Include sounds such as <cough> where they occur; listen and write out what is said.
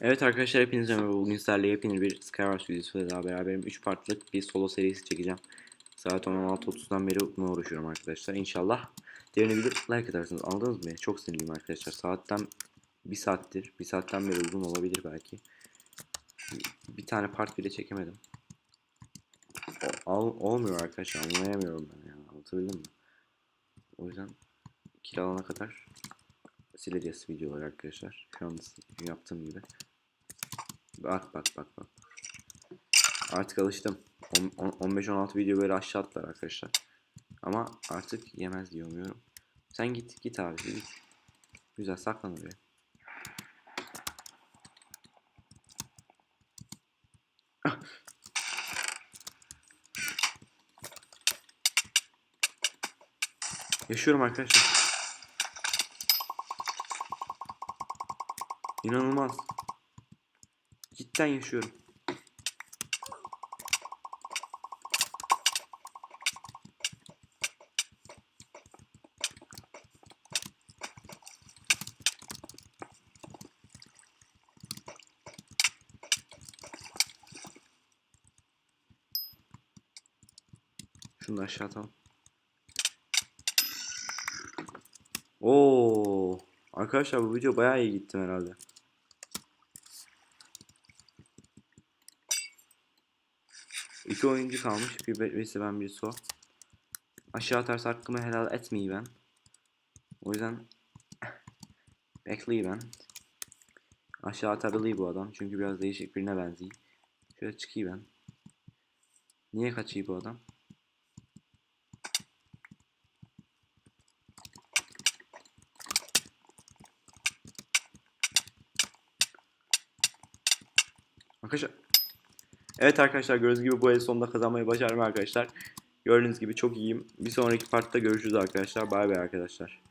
Evet arkadaşlar hepinize merhaba. Bugün sizlerle yepyeni bir Skywars videosu daha beraberim. 3 partlık bir solo serisi çekeceğim. Saat 16.30'dan beri buna uğraşıyorum arkadaşlar. İnşallah devrini bilip like atarsınız. Anladınız mı? Çok sinirliyim arkadaşlar. Saatten bir saattir. Bir saatten beri uzun olabilir belki. Bir tane part bile çekemedim. O- al- olmuyor arkadaşlar. Anlayamıyorum ben ya. Anlatabildim mi? O yüzden kiralana kadar sileceğiz videoları arkadaşlar. Şu an yaptığım gibi. Bak bak bak bak. Artık alıştım. On- on- 15-16 video böyle aşağı atlar arkadaşlar. Ama artık yemez diye umuyorum. Sen git git abi git. Güzel saklan oraya. Ah. Yaşıyorum arkadaşlar. İnanılmaz. Cidden yaşıyorum. Şunu da aşağı atalım. Oo, arkadaşlar bu video bayağı iyi gittim herhalde. İki oyuncu kalmış. Bir birisi ben birisi o. Aşağı atarsa hakkımı helal etmeyi ben. O yüzden <laughs> bekleyi ben. Aşağı atabiliyor bu adam. Çünkü biraz değişik birine benziyor. Şöyle çıkayım ben. Niye kaçıyor bu adam? Arkadaşlar. Evet arkadaşlar gördüğünüz gibi bu el sonunda kazanmayı başardım arkadaşlar. Gördüğünüz gibi çok iyiyim. Bir sonraki partta görüşürüz arkadaşlar. Bay bay arkadaşlar.